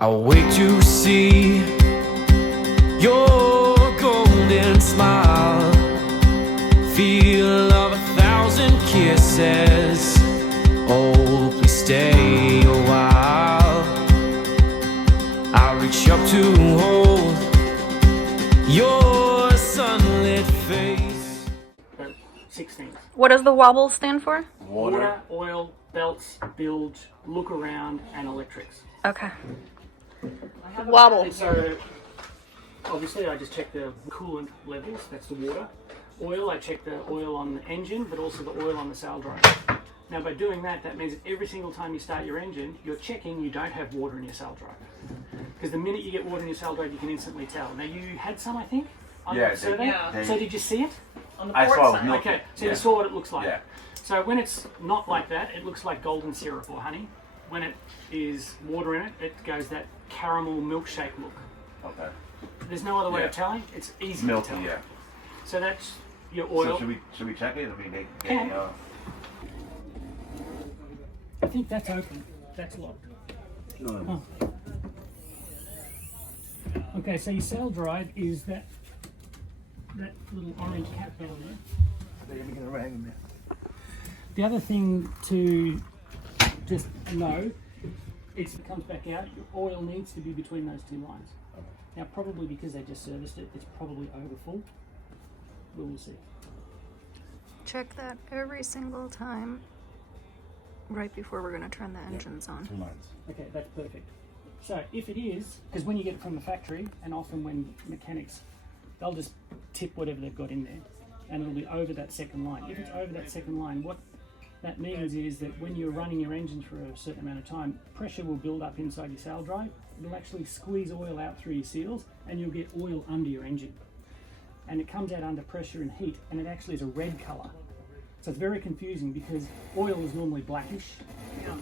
I'll wait to see your golden smile, feel of 1,000 kisses. Oh, please stay a while. I'll reach up to hold your sunlit face. 16. What does the wobble stand for? Water, oil, belts, bilge, look around, and electrics. Okay. Wobble. And so, obviously, I just check the coolant levels. That's the water. Oil, I check the oil on the engine, but also the oil on the sail drive. Now, by doing that, that means that every single time you start your engine, you're checking you don't have water in your sail drive. Because the minute you get water in your sail drive, you can instantly tell. Now, you had some, I think, on the survey. So did you see it? On the port side. Okay, so you saw what it looks like. Yeah. So when it's not like that, it looks like golden syrup or honey. When it is water in it, it goes that caramel milkshake look. Okay. There's no other way of telling. It's easy Milky, to tell. yeah. So that's your oil. So should we check it? I mean, I think that's open. That's locked. No. Oh. Okay, so your sail drive is that little orange cap down there. The other thing to just know, it comes back out, your oil needs to be between those two lines. Now, probably because they just serviced it, it's probably over full. We'll see. Check that every single time right before we're going to turn the engines on. 2 lines. Okay, that's perfect. So if it is, because when you get it from the factory, and often when mechanics, they'll just tip whatever they've got in there, and it'll be over that second line. If it's over that second line, what that means is that when you're running your engine for a certain amount of time, pressure will build up inside your sail drive. It'll actually squeeze oil out through your seals, and you'll get oil under your engine. And it comes out under pressure and heat, and it actually is a red colour. So it's very confusing because oil is normally blackish,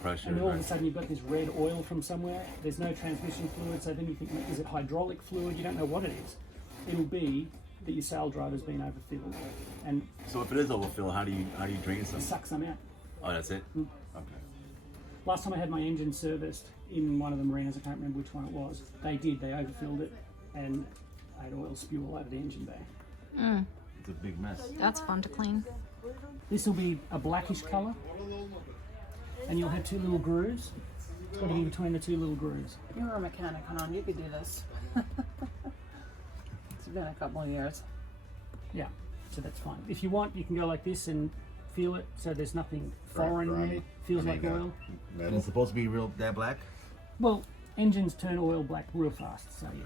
Pressure, and all of a sudden you've got this red oil from somewhere. There's no transmission fluid, so then you think, is it hydraulic fluid? You don't know what it is. It'll be that your sail drive has been overfilled, and So if it is overfill, how do you drain some? suck some out. Oh, that's it. Okay. Last time I had my engine serviced in one of the marinas, I can't remember which one it was. They overfilled it, and I had oil spew all over the engine bay. It's a big mess. That's fun to clean. This will be a blackish colour, and you'll have two little grooves. It's got to be between the two little grooves. You were a mechanic, Hanan. You could do this. It's been a couple of years. Yeah, so that's fine. If you want, you can go like this and feel it, so there's nothing foreign in it. Feels like oil. And it's supposed to be real that black. Well, engines turn oil black real fast, so yeah.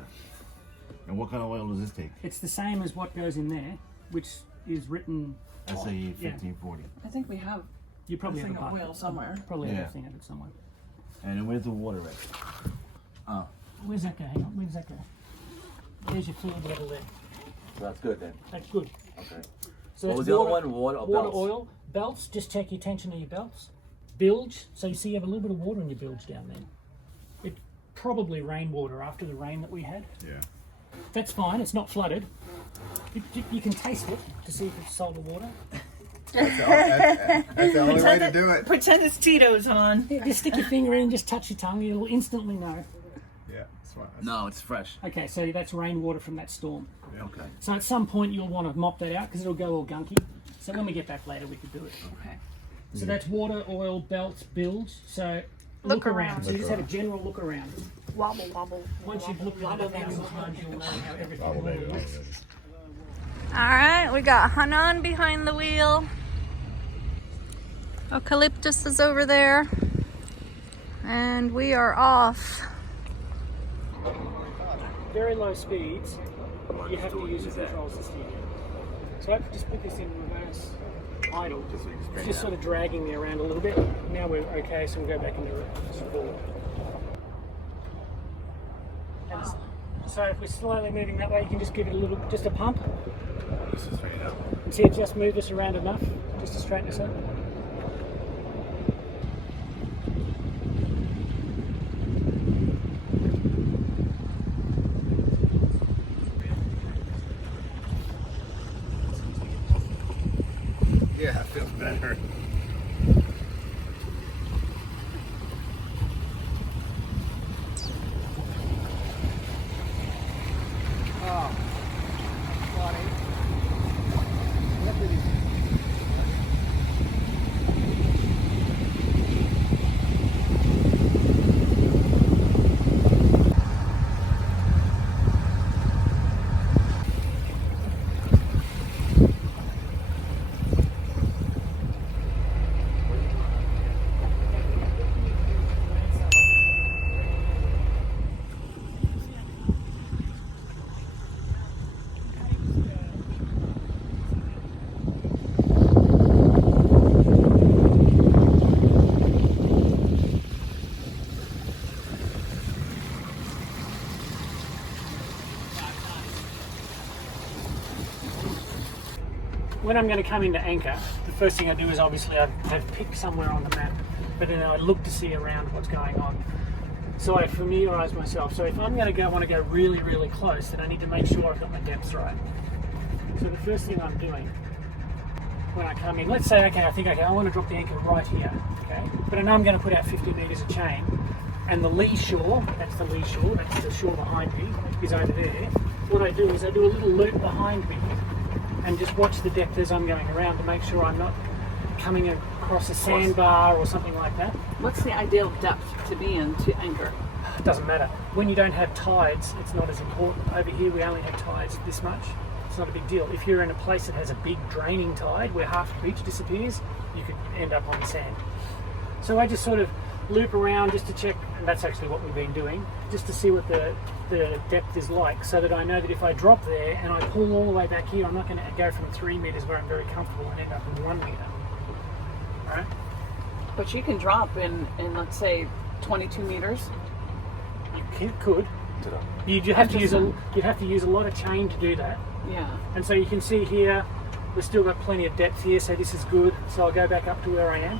And what kind of oil does this take? It's the same as what goes in there, which is written. SAE 1540. I think we have You probably a have a thing of bucket. oil somewhere. Probably have Yeah. a thing of it somewhere. And where's the water at? Where's that go? Hang on, where does that go? There's your fluid level there. So that's good then. That's good. Okay. So What that's was the other one? Water or belts? oil, belts. Just check your tension of your belts. Bilge. So you see, you have a little bit of water in your bilge down there. It probably rainwater after the rain that we had. Yeah. That's fine. It's not flooded. You can taste it to see if it's salt or water. That's the only way to do it. Pretend it's Tito's, Hanan. Just stick your finger in, just touch your tongue. You'll instantly know. Yeah, that's right. No, it's fresh. Okay, so that's rainwater from that storm. Okay. So at some point you'll want to mop that out because it'll go all gunky. So when we get back later, we could do it. Okay. So that's water, oil, belts, bilge. So look around. So you just have a general look around. Wobble, wobble. Once you've looked at it, you'll know how everything looks. All right, we got Hanan behind the wheel. Okaliptüs is over there. And we are off. Very low speeds, you have to use a control system. So I could just put this in reverse idle. It's just sort of dragging me around a little bit. Now we're okay, so we'll go back into forward. And so if we're slowly moving that way, you can just give it a little, just a pump. And see it just move us around enough, just to straighten us up. Yeah, it feels better. Oh, bloody. Look at this. When I'm going to come into anchor, the first thing I do is obviously I've picked somewhere on the map, but then I look to see around what's going on. So I familiarise myself. So if I'm going to want to go really, really close, then I need to make sure I've got my depths right. So the first thing I'm doing when I come in, let's say, okay, I want to drop the anchor right here, okay? But I know I'm going to put out 50 metres of chain, and the lee shore, that's the lee shore, that's the shore behind me, is over there. What I do is I do a little loop behind me, and just watch the depth as I'm going around to make sure I'm not coming across a sandbar or something like that. What's the ideal depth to be in to anchor? It doesn't matter. When you don't have tides, it's not as important. Over here we only have tides this much. It's not a big deal. If you're in a place that has a big draining tide where half the beach disappears, you could end up on the sand. So I just sort of loop around just to check, and that's actually what we've been doing, just to see what the depth is like, so that I know that if I drop there and I pull all the way back here, I'm not going to go from 3 metres where I'm very comfortable and end up in 1 metre. Alright? But you can drop in let's say 22 meters. You could. You'd have to use a lot of chain to do that. Yeah. And so you can see here, we've still got plenty of depth here, so this is good. So I'll go back up to where I am.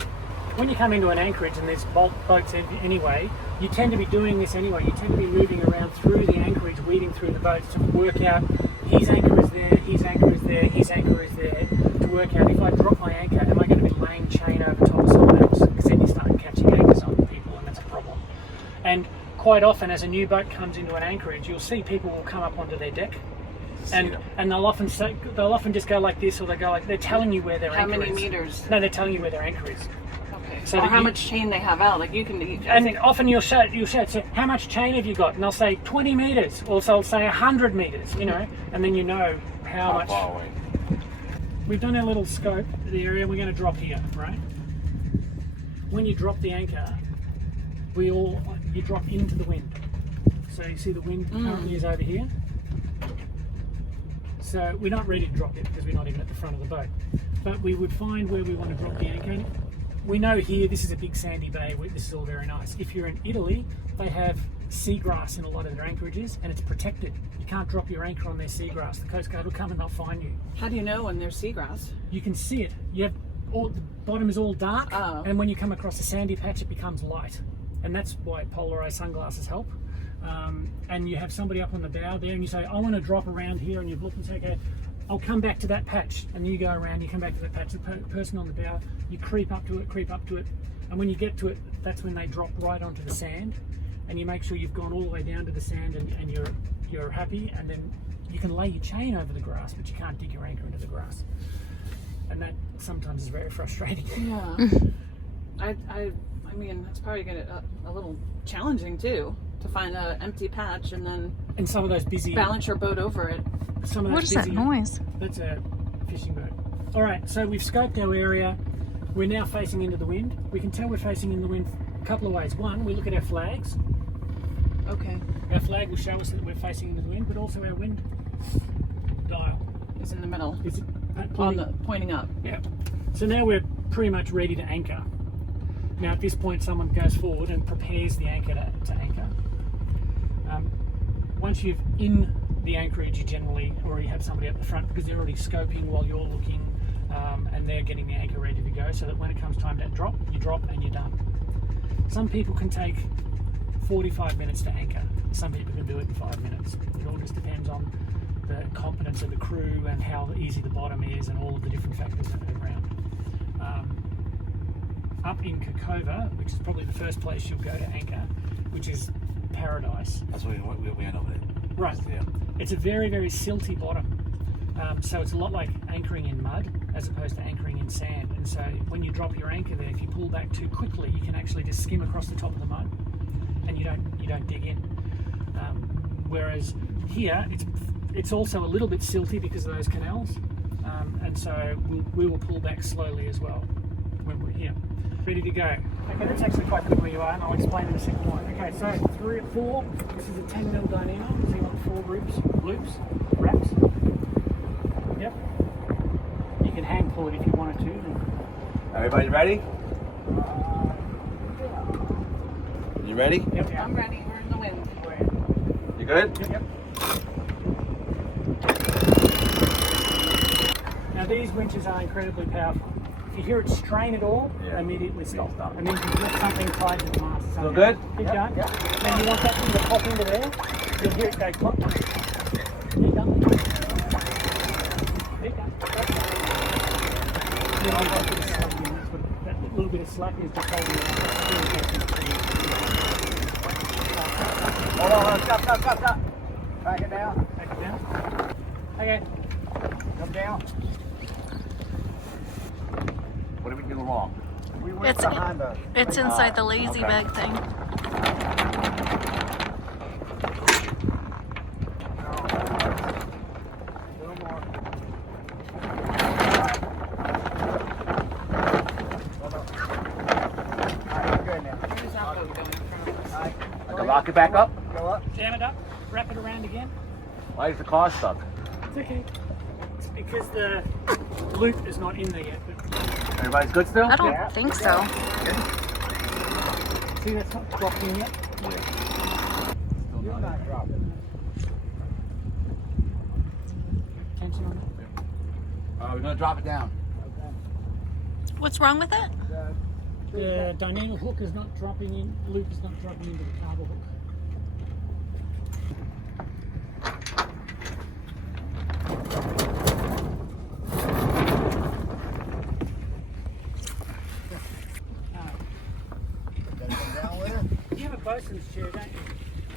When you come into an anchorage and there's boats anyway, you tend to be doing this anyway. You tend to be moving around through the anchorage, weeding through the boats to work out his anchor is there, his anchor is there, his anchor is there, to work out if I drop my anchor, am I going to be laying chain over top of someone else? Because then you start catching anchors on people, and that's a problem. And quite often, as a new boat comes into an anchorage, you'll see people will come up onto their deck, and they'll often just go like this, or they go like, they're telling you where their anchor is. How many meters? No, they're telling you where their anchor is. So or how much chain they have out, like you can. And often you'll shout, say, how much chain have you got? And they'll say 20 metres, or they'll say 100 metres, you know, and then you know how much. Far away. We've done our little scope of the area. We're going to drop here, right? When you drop the anchor, you drop into the wind. So you see the wind currently is over here. So we're not ready to drop it because we're not even at the front of the boat. But we would find where we want to drop the anchor. We know here this is a big sandy bay, this is all very nice. If you're in Italy, they have seagrass in a lot of their anchorages, and it's protected. You can't drop your anchor on their seagrass. The Coast Guard will come and they'll fine you. How do you know when there's seagrass? You can see it. The bottom is all dark, and when you come across a sandy patch, it becomes light. And that's why polarized sunglasses help. And you have somebody up on the bow there, and you say, I want to drop around here, and you look and say, okay, I'll come back to that patch, and you go around, you come back to that patch, the person on the bow, you creep up to it, and when you get to it, that's when they drop right onto the sand, and you make sure you've gone all the way down to the sand, and you're happy, and then you can lay your chain over the grass, but you can't dig your anchor into the grass, and that sometimes is very frustrating. Yeah. I mean, it's probably a little challenging too, to find an empty patch and then some of those busy balance your boat over it. What is that noise? That's a fishing boat. All right, so we've scoped our area. We're now facing into the wind. We can tell we're facing in the wind a couple of ways. One, we look at our flags. Okay. Our flag will show us that we're facing into the wind, but also our wind dial Is in the middle. is Pointing up. Yeah. So now we're pretty much ready to anchor. Now at this point, someone goes forward and prepares the anchor to anchor. Once you're in the anchorage, you generally already have somebody at the front because they're already scoping while you're looking, and they're getting the anchor ready to go, so that when it comes time to drop, you drop and you're done. Some people can take 45 minutes to anchor. Some people can do it in 5 minutes. It all just depends on the competence of the crew and how easy the bottom is and all of the different factors that are around. Up in Kokova, which is probably the first place you'll go to anchor, which is paradise. That's where we end up there. Right. It's a very, very silty bottom. So it's a lot like anchoring in mud as opposed to anchoring in sand. And so when you drop your anchor there, if you pull back too quickly, you can actually just skim across the top of the mud, and you don't dig in. Whereas here, it's also a little bit silty because of those canals, and so we will pull back slowly as well when we're here. Ready to go. Okay, that's actually quite good where you are, and I'll explain in a second why. Okay, so 3 or 4. This is a 10mm dynamo, so you want 4 loops, wraps. Yep. You can hand pull it if you wanted to. Everybody ready? You ready? Yep. I'm ready. We're in the wind. You good? Yep. Now these winches are incredibly powerful. If you hear it strain at all, immediately stop. Stop. It means you've got something tied to the mast. Feel good? Keep going. Then you want that thing to pop into there. You'll hear it go clop. Keep going. Keep going. Yeah, I've got a bit of slack in. That little bit of slack is just holding it. Hold on, stop. Back it down. Back it down. Okay. Come down. What did we do wrong? We went It's behind the. it's inside the lazy okay. bag thing. Little more. Alright, we're good now. Where's our boat going? Alright, I can lock it back up? go up. Jam it up. Wrap it around again. Why is the car stuck? It's okay. It's because the loop is not in there yet. But Everybody's good still? I don't think so. see, that's not dropped in yet. You're not dropping. Tension on We're gonna drop it down. What's wrong with it? that. The dynamo hook is not dropping in. Loop is not dropping into the cable hook. Gotta come down with it. You have a bosun's chair, don't you?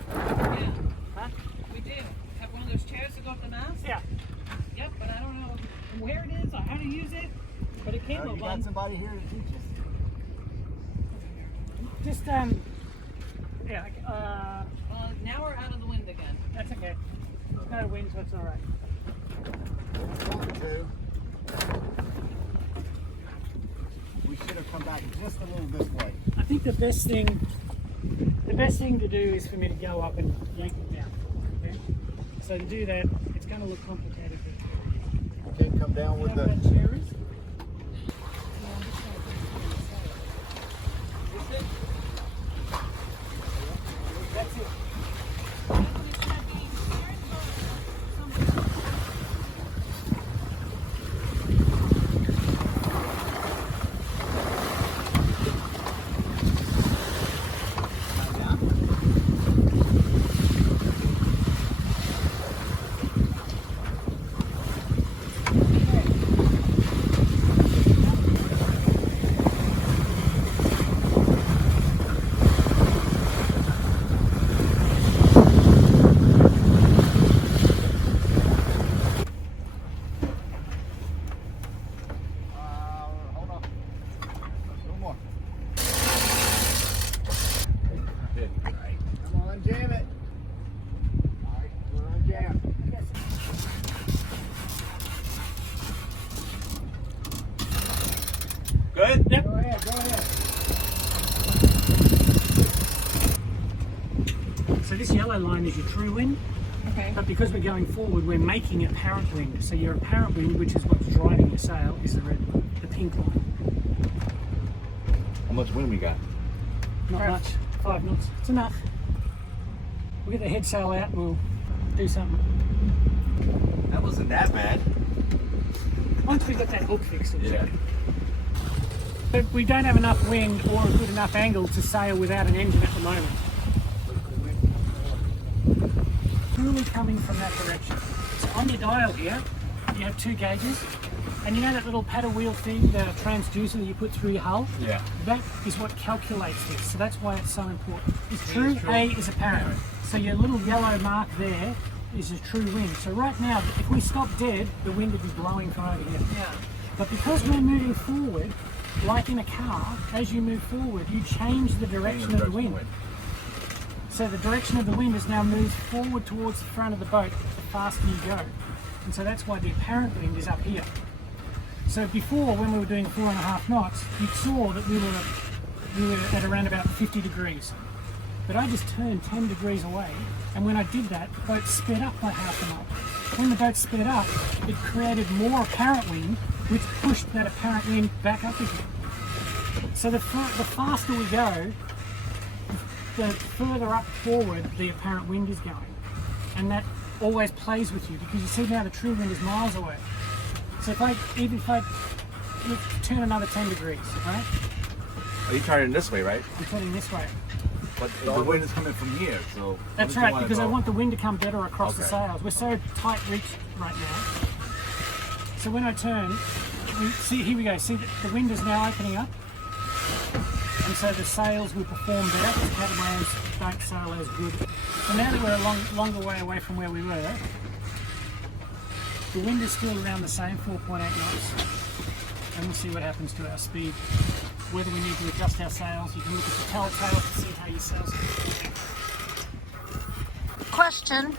Yeah, Huh? we do. Have one of those chairs to go up the mast? Yeah. Yep, but I don't know where it is or how to use it. But it came You with got one. somebody here to teach us. Just yeah. Now we're out of the wind again. That's okay. There's no wind, so it's all right. One, two. We should have come back just a little this way. I think the best thing to do is for me to go up and yank it down. Okay? So to do that, it's going to look complicated. But Can't come down with you know the. what that chair is? That's it. Hold on. A little more. Come on, jam it. Alright, we're on jam. Good? Yep. Go ahead, go ahead. So this yellow line is your true wind, Okay. but because we're going forward, we're making apparent wind. So your apparent wind, which is what's driving your sail, is the pink line. How much wind we got? Not much. 5 knots. It's enough. We'll get the head sail out and we'll do something. That wasn't that bad. Once we've got that hook fixed, it'll Yeah. be. But we don't have enough wind or a good enough angle to sail without an engine at the moment. Truly coming from that direction. So on your dial here, you have 2 gauges. And you know that little paddle wheel thing, the transducer that you put through your hull? Yeah. That is what calculates this. So that's why it's so important. It's true, A is apparent. So your little yellow mark there is a true wind. So right now, if we stop dead, the wind would be blowing from over here. Yeah. But because we're moving forward, like in a car, as you move forward, you change the direction of the wind. So the direction of the wind is now moved forward towards the front of the boat the faster you go. And so that's why the apparent wind is up here. So before, when we were doing 4.5 knots, you saw that we were at around about 50 degrees. But I just turned 10 degrees away, and when I did that, the boat sped up by half a knot. When the boat sped up, it created more apparent wind, which pushed that apparent wind back up again. So the faster we go, the further up forward the apparent wind is going. And that always plays with you, because you see now the true wind is miles away. So if I turn another 10 degrees, right? Are you turning this way, right? I'm turning this way. But the wind is coming from here, so. That's right, because I want the wind to come better across the Okay. sails. We're so tight reached right now. So when I turn, see, here we go. See, the wind is now opening up. And so the sails will perform better. The catamarans don't sail as good. So now that we're a longer way away from where we were, the wind is still around the same, 4.8 knots. And we'll see what happens to our speed. Whether we need to adjust our sails. You can look at the telltale to see how your sails go. Question.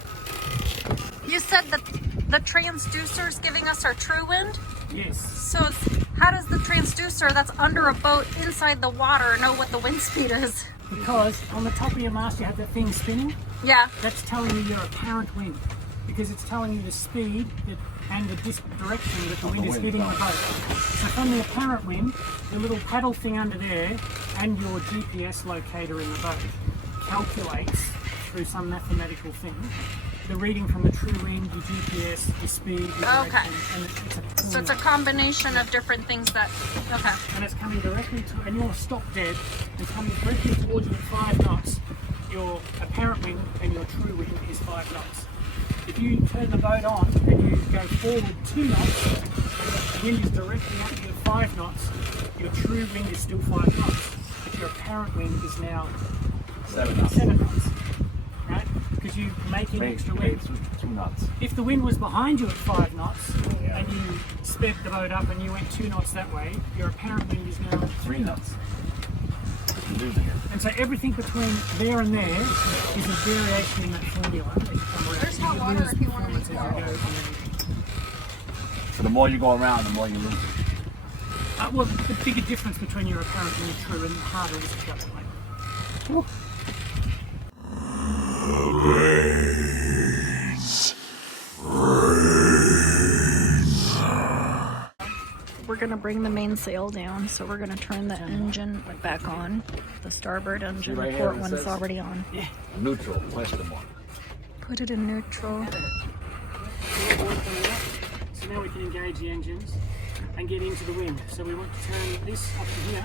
You said that the transducer is giving us our true wind? Yes. So how does the transducer that's under a boat inside the water know what the wind speed is? Because on the top of your mast you have that thing spinning. Yeah. That's telling you your apparent wind. Because it's telling you the speed and the direction that the wind is hitting the boat. So from the apparent wind, the little paddle thing under there and your GPS locator in the boat calculates through some mathematical thing the reading from the true wind, your GPS, your speed, your direction. Okay. And So it's a combination of different things that, okay. and it's coming directly to, and you're stop dead, and coming directly towards you at 5 knots. Your apparent wind and your true wind is 5 knots. If you turn the boat on and you go forward 2 knots, and the wind is directly up to you at 5 knots, your true wind is still 5 knots, but your apparent wind is now 7 knots. 7 knots, right? Because you make in extra wind. 2 knots. If the wind was behind you at 5 knots and you sped the boat up and you went 2 knots that way, your apparent wind is now 3 knots. You're losing it. And so everything between there and there is a variation in that formula. There's hot water if you want to As you go. So the more you go around, the more you lose it. Well, the bigger difference between your apparent and your true, and the harder it is to calculate. Whew. We're gonna bring the mainsail down, so we're gonna turn the engine back on. The starboard engine, right the here port it one's says- already on. Neutral, question mark. Put it in neutral. So now we can engage the engines and get into the wind. So we want to turn this up to here.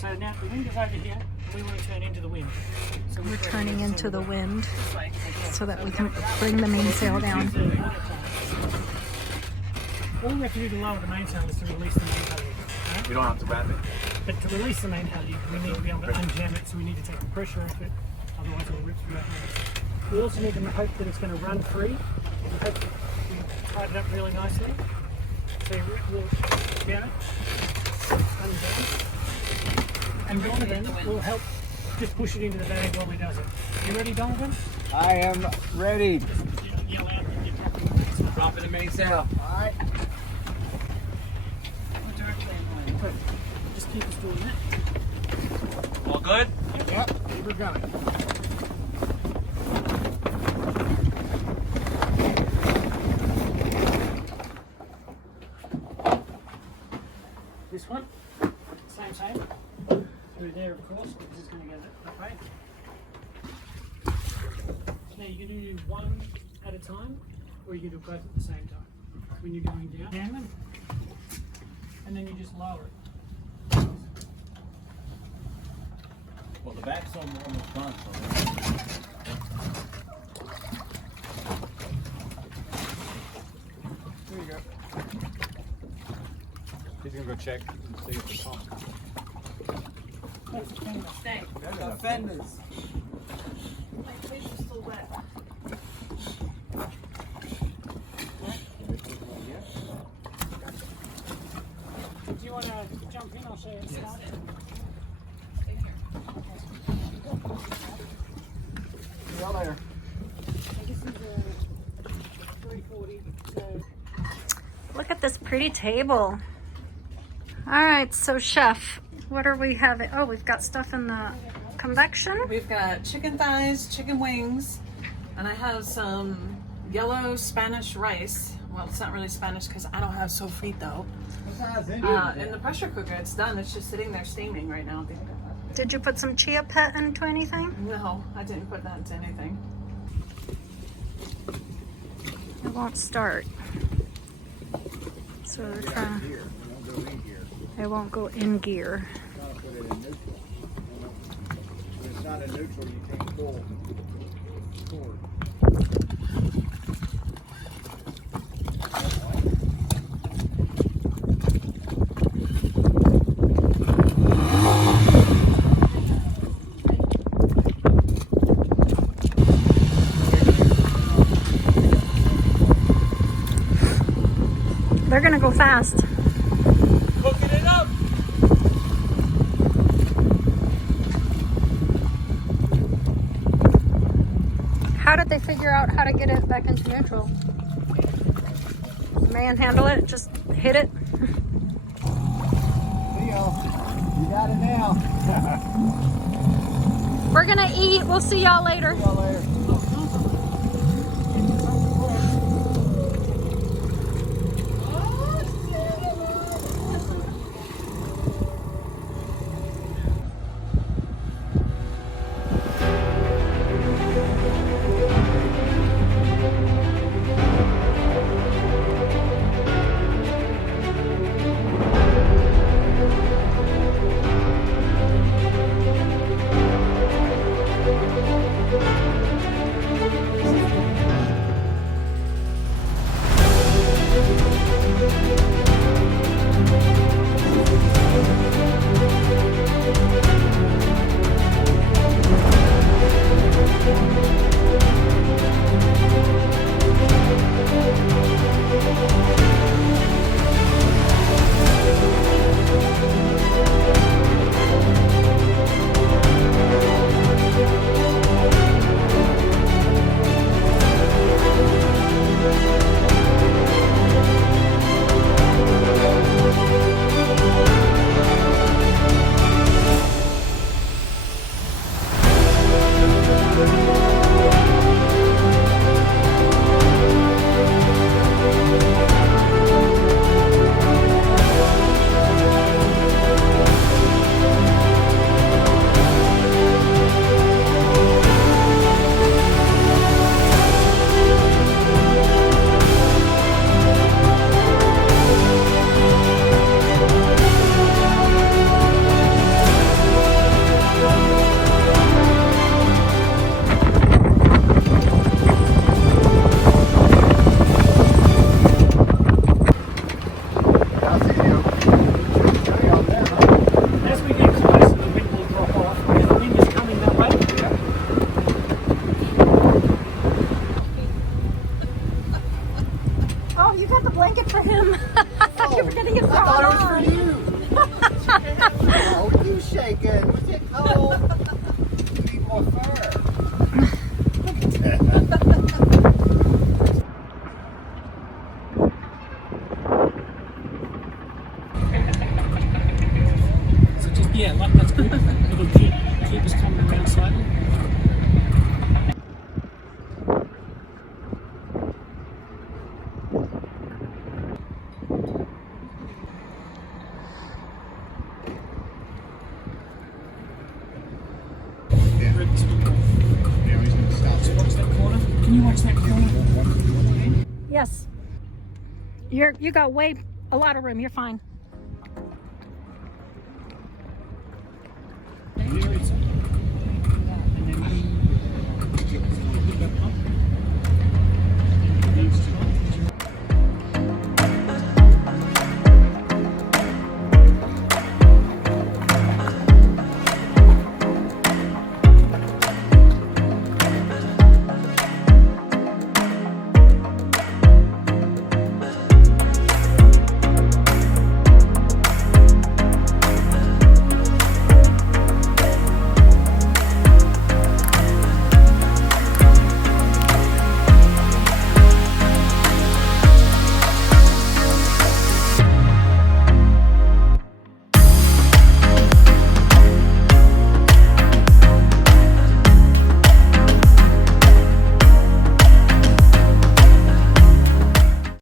So now the wind is over here, and we want to turn into the wind. So We're turning into the wind This way. so that we can bring the mainsail down. All we have to do to lower the mainsail is to release the main halyard. Right? You don't have to wrap it. But to release the main halyard, we need to be able to unjam it, so we need to take the pressure off it, otherwise it'll rip through our hands. We also need to hope that it's going to run free. Hope that we tighten it up really nicely. So we'll jam it, unjam, and Donovan will help just push it into the bag while he does it. You ready, Donovan? I am ready. Yell out and you're tapping the mainsail. Dropping the mainsail. Alright. Good. Just keep us doing that. All good? Yep, we're going. This one, same. Through there, of course, because it's going to go that way. Now you can do one at a time, or you can do both at the same time. When you're going down, jam them, and then you just lower it. Well, the back's almost done, so. There you go. He's gonna go check and see if it's on. Stay. The fenders. See y'all later. This is a 340. So Look at this pretty table. All right, so chef, what are we having? Oh, we've got stuff in the convection. We've got chicken thighs, chicken wings, and I have some yellow Spanish rice. Well, it's not really Spanish because I don't have sofrito. In the pressure cooker, it's done. It's just sitting there steaming right now. Did you put some chia pet into anything? No, I didn't put that into anything. It won't start. So we're trying. Here, it won't go in gear. It won't go in gear. Gotta put it in neutral. If it's not in neutral, you can't pull forward. They're gonna go fast. Cooking it up. How did they figure out how to get it back into neutral? Manhandle it? Just hit it? Leo, you got it now. We're gonna eat. We'll see y'all later. See y'all later. as we get closer, the wind will drop off. And the wind is coming that way. Oh, you got the blanket for him. I thought you were gonna get I thought it was on. for you. Oh, you shaking. What's it called? You need more fur. So just, yeah, like that's good. It'll keep us coming around slightly. Yeah. Now he's gonna stop it. Watch that corner. Can you watch that corner? Yes. You got a lot of room. You're fine.